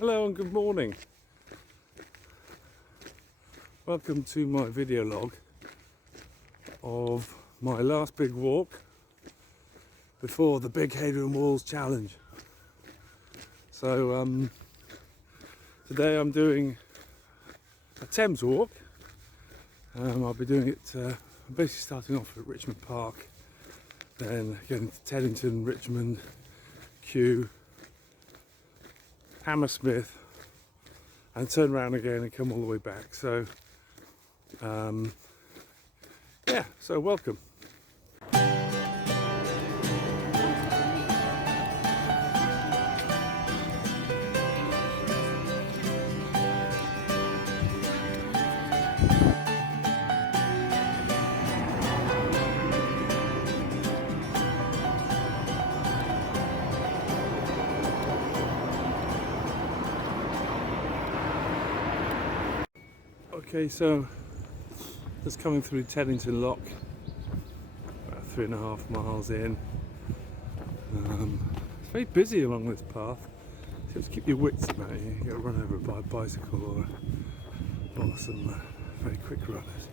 Hello and good morning. Welcome to my video log of my last big walk before the big Hadrian Walls challenge. So today I'm doing a Thames walk. I'll be doing it basically starting off at Richmond Park, then getting to Teddington, Richmond, Kew, Hammersmith, and turn around again and come all the way back. So yeah, so welcome. Okay, so just coming through Teddington Lock, about 3.5 miles in. It's very busy along this path, so you have to keep your wits about you. You get run over by a bicycle or some very quick runners.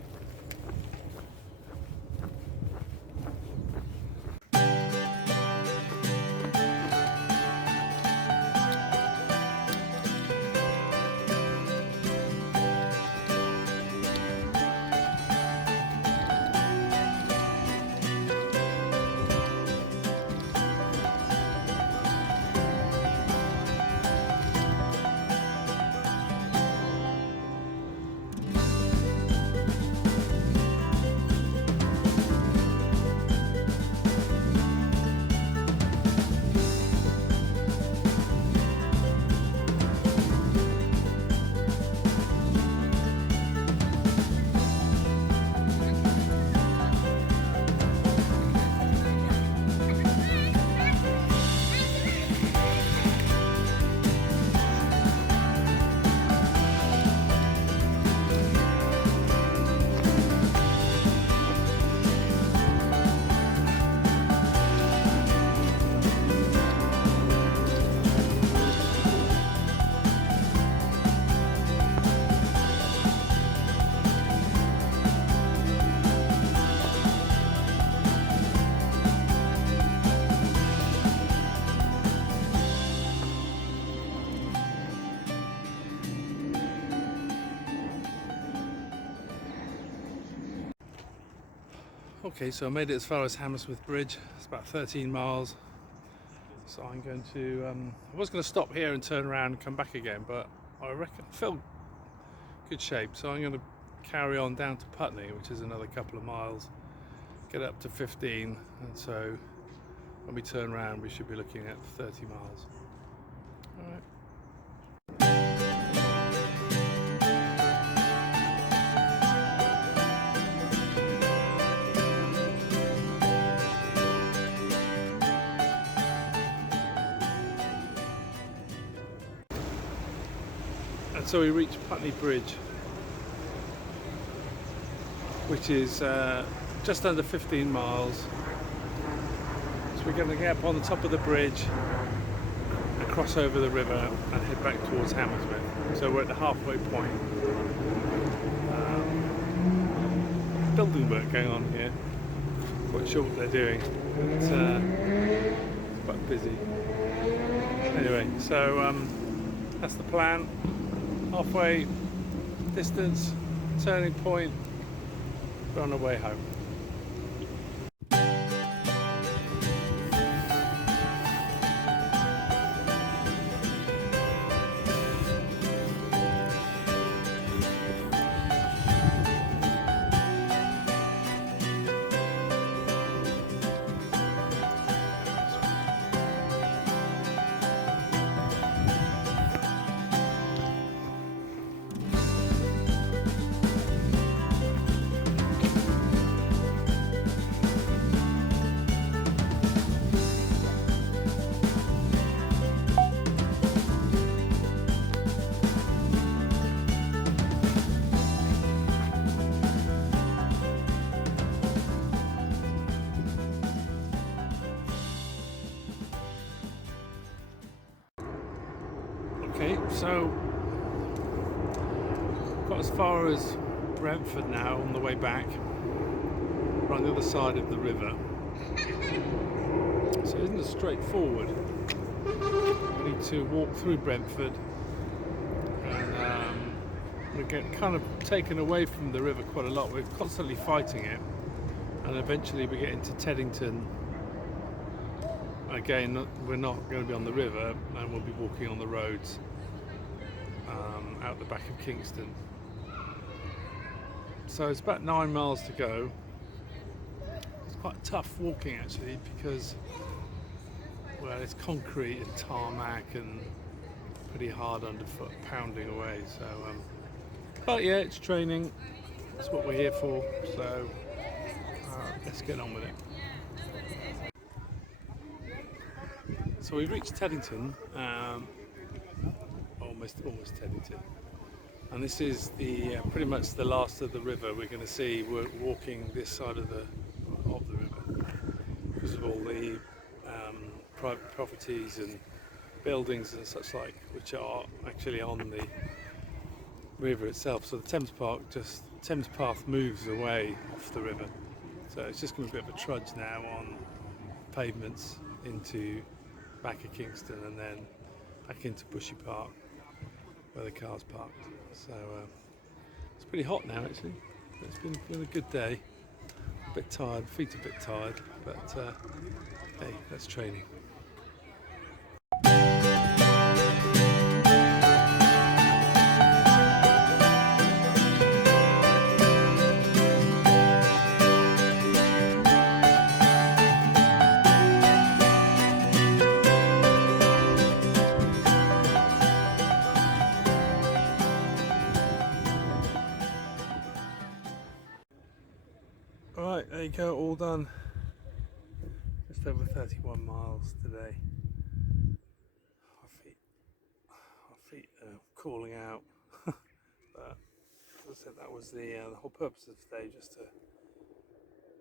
Okay, so I made it as far as Hammersmith Bridge. It's about 13 miles. So I'm going to, I was going to stop here and turn around and come back again, but I reckon I feel good shape. So I'm going to carry on down to Putney, which is another couple of miles, get up to 15. And so when we turn around, we should be looking at 30 miles. All right. And so we reached Putney Bridge, which is just under 15 miles. So we're going to get up on the top of the bridge and cross over the river and head back towards Hammersmith. So we're at the halfway point. Building work going on here. Quite sure what they're doing. It's quite busy. Anyway, so that's the plan. Halfway distance, turning point, we're on our way home. Okay, so got as far as Brentford now on the way back. We're on the other side of the river, so it isn't as straightforward. We need to walk through Brentford, and we get kind of taken away from the river quite a lot. We're constantly fighting it, and eventually we get into Teddington. Again, we're not going to be on the river, and we'll be walking on the roads out the back of Kingston. So it's about 9 miles to go. It's quite tough walking actually, because well, it's concrete and tarmac and pretty hard underfoot, pounding away. So, but yeah, it's training. That's what we're here for. So let's get on with it. So we've reached Teddington, almost Teddington, and this is the pretty much the last of the river we're going to see. We're walking this side of the river because of all the private properties and buildings and such like, which are actually on the river itself. So the ThamesPath moves away off the river, so it's just going to be a bit of a trudge now on pavements into back of Kingston and then back into Bushey Park where the car's parked. So it's pretty hot now actually. It's been a good day. A bit tired, feet a bit tired, but hey, that's training. Alright, there you go, all done. Just over 31 miles today. Our feet are calling out. But as I said, that was the whole purpose of today, just to look at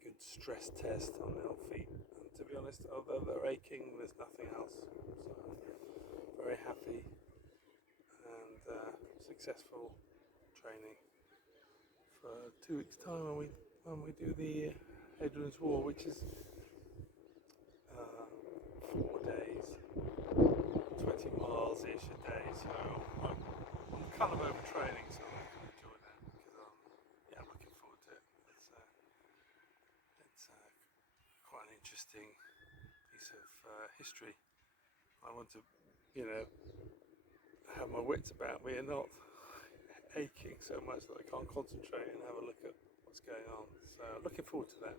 a good stress test on the old feet. And to be honest, although they're aching, there's nothing else. So very happy and successful training for 2 weeks' time when we do the Hadrian's Wall, which is 4 days, 20 miles ish a day. So I'm kind of overtraining, so I can enjoy that because I'm looking forward to it. It's quite an interesting piece of history. I want to, have my wits about me and not aching so much that I can't concentrate and have a look at what's going on. So looking forward to that.